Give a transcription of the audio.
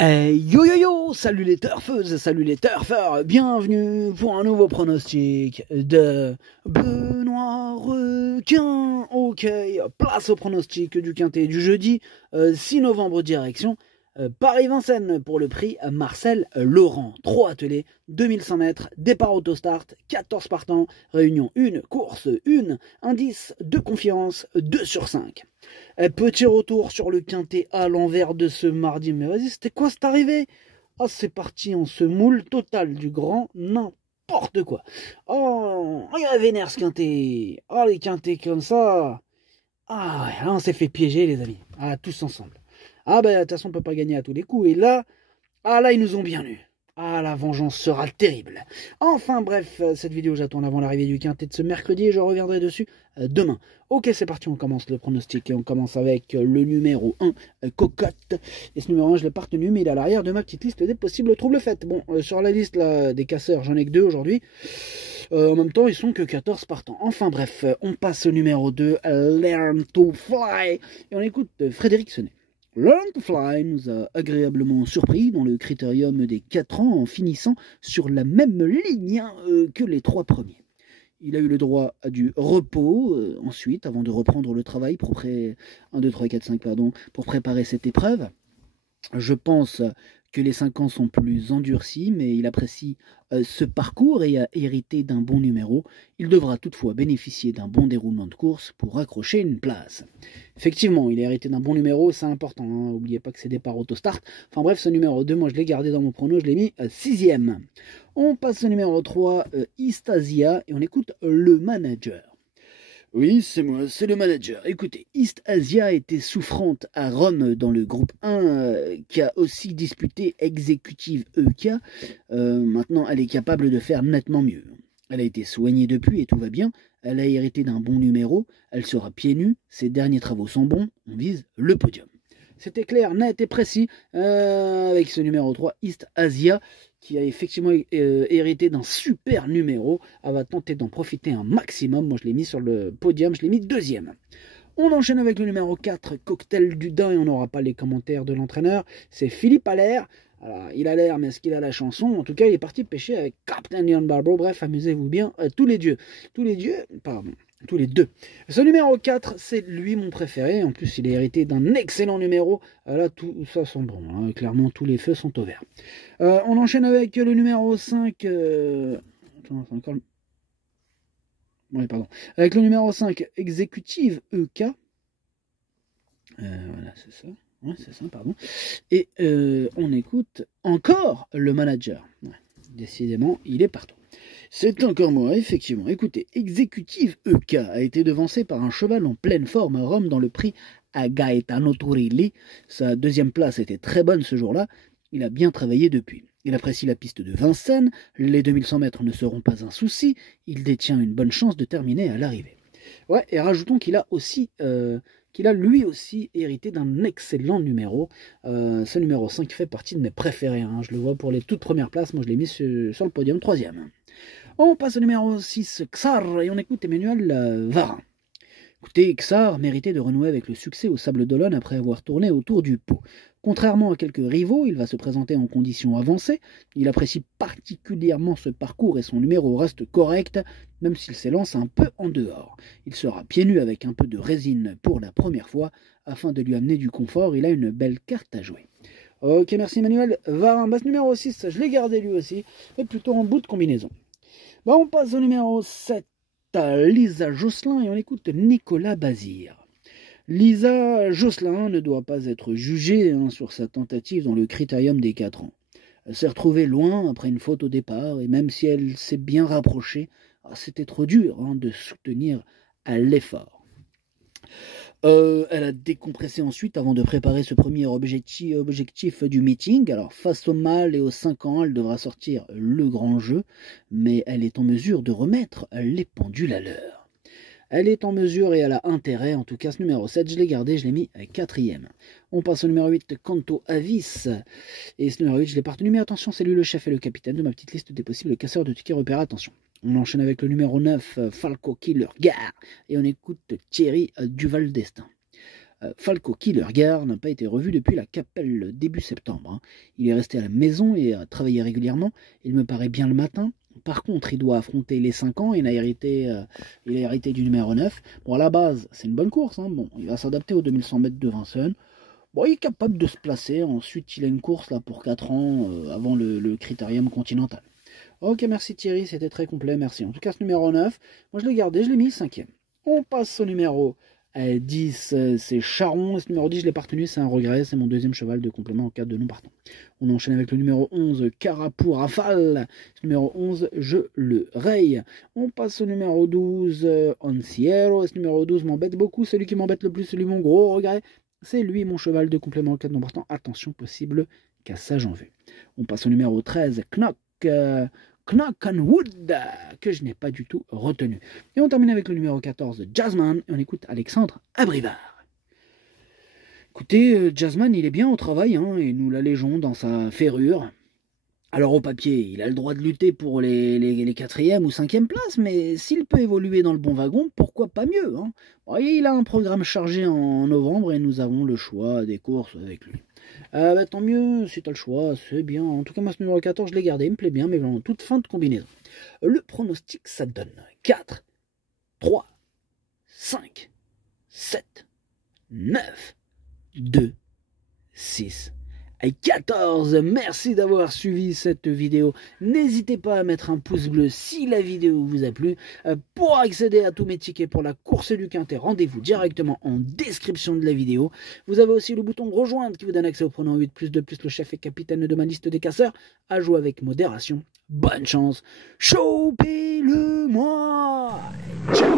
Yo yo yo, salut les turfeuses, salut les turfeurs, bienvenue pour un nouveau pronostic de Benoît Requin. Ok, place au pronostic du quintet du jeudi 6 novembre direction Paris-Vincennes pour le prix Marcel Laurent. 3 attelés, 2100 mètres, départ autostart, 14 partants, réunion 1, course 1, indice de confiance 2 sur 5. Petit retour sur le quintet à l'envers de ce mardi. Mais vas-y, c'était quoi cette arrivée? Ah, c'est parti, on se moule total du grand n'importe quoi. Oh, il y a vénère ce quintet. Oh, les quintets comme ça. Ah, là, on s'est fait piéger, les amis. Ah, tous ensemble. Ah, ben, de toute façon, on peut pas gagner à tous les coups. Et là, ils nous ont bien eu. Ah, la vengeance sera terrible. Enfin bref, cette vidéo j'attends avant l'arrivée du quintet de ce mercredi et je reviendrai dessus demain. Ok, c'est parti, on commence le pronostic et on commence avec le numéro 1, Cocotte. Et ce numéro 1, je l'ai pas retenu, mais il est à l'arrière de ma petite liste des possibles troubles faits. Bon, sur la liste là, des casseurs, j'en ai que 2 aujourd'hui. En même temps, ils sont que 14 partants. Enfin bref, on passe au numéro 2, Learn to Fly. Et on écoute Frédéric Senet. Learn to Fly nous a agréablement surpris dans le critérium des 4 ans en finissant sur la même ligne que les 3 premiers. Il a eu le droit à du repos ensuite avant de reprendre le travail pour pour préparer cette épreuve. Je pense que les 5 ans sont plus endurcis, mais il apprécie ce parcours et a hérité d'un bon numéro. Il devra toutefois bénéficier d'un bon déroulement de course pour accrocher une place. Effectivement, il a hérité d'un bon numéro, c'est important. N'oubliez pas que c'est départ autostart. Enfin bref, ce numéro 2, moi je l'ai gardé dans mon prono, je l'ai mis 6e. On passe au numéro 3, East Asia, et on écoute le manager. Oui, c'est moi, c'est le manager. Écoutez, East Asia était souffrante à Rome dans le groupe 1, qui a aussi disputé Executive EK. Maintenant, elle est capable de faire nettement mieux. Elle a été soignée depuis et tout va bien. Elle a hérité d'un bon numéro. Elle sera pieds nus. Ses derniers travaux sont bons. On vise le podium. C'était clair, net et précis avec ce numéro 3, East Asia, qui a effectivement hérité d'un super numéro. Elle va tenter d'en profiter un maximum. Moi, je l'ai mis sur le podium, je l'ai mis 2e. On enchaîne avec le numéro 4, Cocktail du Dain, et on n'aura pas les commentaires de l'entraîneur. C'est Philippe Allaire. Alors, il a l'air, mais est-ce qu'il a la chanson? En tout cas, il est parti pêcher avec Captain Leon Barbaro. Bref, amusez-vous bien, tous les dieux. Tous les deux. Ce numéro 4, c'est lui mon préféré. En plus, il est hérité d'un excellent numéro. Là, tout ça sent bon. Hein. Clairement, tous les feux sont au vert. On enchaîne avec le numéro 5. Attends, c'est encore... Oui, pardon. Avec le numéro 5, Executive EK. Voilà, c'est ça. Ouais, c'est ça, pardon. Et on écoute encore le manager. Ouais, décidément, il est partout. C'est encore moi, effectivement. Écoutez, Executive EK a été devancé par un cheval en pleine forme à Rome dans le prix à Gaetano Turilli. Sa 2e place était très bonne ce jour-là. Il a bien travaillé depuis. Il apprécie la piste de Vincennes. Les 2100 mètres ne seront pas un souci. Il détient une bonne chance de terminer à l'arrivée. Ouais, et rajoutons qu'il a lui aussi hérité d'un excellent numéro. Ce numéro 5 fait partie de mes préférés. Hein. Je le vois pour les toutes premières places. Moi, je l'ai mis sur le podium 3e. On passe au numéro 6, Xar, et on écoute Emmanuel Varin. Écoutez, Xar méritait de renouer avec le succès au Sable d'Olonne après avoir tourné autour du pot. Contrairement à quelques rivaux, il va se présenter en conditions avancées. Il apprécie particulièrement ce parcours et son numéro reste correct, même s'il s'élance un peu en dehors. Il sera pieds nus avec un peu de résine pour la première fois, afin de lui amener du confort. Il a une belle carte à jouer. Ok, merci Emmanuel Varin. Ce numéro 6, je l'ai gardé lui aussi, mais plutôt en bout de combinaison. On passe au numéro 7, Lisa Josselin, et on écoute Nicolas Bazir. Lisa Josselin ne doit pas être jugée sur sa tentative dans le critérium des 4 ans. Elle s'est retrouvée loin après une faute au départ, et même si elle s'est bien rapprochée, c'était trop dur de soutenir à l'effort. Elle a décompressé ensuite avant de préparer ce premier objectif du meeting. Alors face au mâle et aux 5 ans, elle devra sortir le grand jeu, mais elle est en mesure de remettre les pendules à l'heure. Elle est en mesure et elle a intérêt, en tout cas ce numéro 7, je l'ai gardé, je l'ai mis 4e. On passe au numéro 8, Canto Avis, et ce numéro 8, je l'ai pas retenu, mais attention, c'est lui le chef et le capitaine de ma petite liste des possibles casseurs de tickets repères, attention. On enchaîne avec le numéro 9, Falco Killer Gare, et on écoute Thierry Duval d'Estaing. Falco Killerguard n'a pas été revu depuis la Capelle début septembre. Hein. Il est resté à la maison et a travaillé régulièrement. Il me paraît bien le matin. Par contre, il doit affronter les 5 ans et il a hérité du numéro 9. Bon, à la base, c'est une bonne course. Hein. Bon, il va s'adapter aux 2100 mètres de Vincennes. Bon, il est capable de se placer. Ensuite, il a une course là pour 4 ans avant le Critérium Continental. Ok, merci Thierry, c'était très complet, merci. En tout cas, ce numéro 9, moi je l'ai gardé, je l'ai mis 5e. On passe au numéro 10, c'est Charon. Ce numéro 10, je l'ai pas retenu, c'est un regret, c'est mon deuxième cheval de complément en cas de non partant. On enchaîne avec le numéro 11, Carapou Rafale. Ce numéro 11, je le raye. On passe au numéro 12, Anciero. Ce numéro 12 m'embête beaucoup, celui qui m'embête le plus, celui mon gros regret. C'est lui, mon cheval de complément en cas de non partant. Attention, possible cassage en vue. On passe au numéro 13, Knock and Wood, que je n'ai pas du tout retenu. Et on termine avec le numéro 14, Jazzman, et on écoute Alexandre Abrivard. Écoutez, Jazzman, il est bien au travail, hein, et nous l'allégeons dans sa ferrure. Alors au papier, il a le droit de lutter pour les 4e ou 5e places, mais s'il peut évoluer dans le bon wagon, pourquoi pas mieux, hein. Bon, il a un programme chargé en novembre, et nous avons le choix des courses avec lui. Tant mieux, si t'as le choix, c'est bien. En tout cas, moi, ce numéro 14, je l'ai gardé, il me plaît bien, mais vraiment, toute fin de combinaison. Le pronostic, ça donne 4, 3, 5, 7, 9, 2, 6, 14. Merci d'avoir suivi cette vidéo. N'hésitez pas à mettre un pouce bleu si la vidéo vous a plu. Pour accéder à tous mes tickets pour la course du Quintet, rendez-vous directement en description de la vidéo. vous avez aussi le bouton rejoindre qui vous donne accès au pronom 8+, le chef et capitaine de ma liste des casseurs. À jouer avec modération. Bonne chance. Chopez-le-moi. Ciao.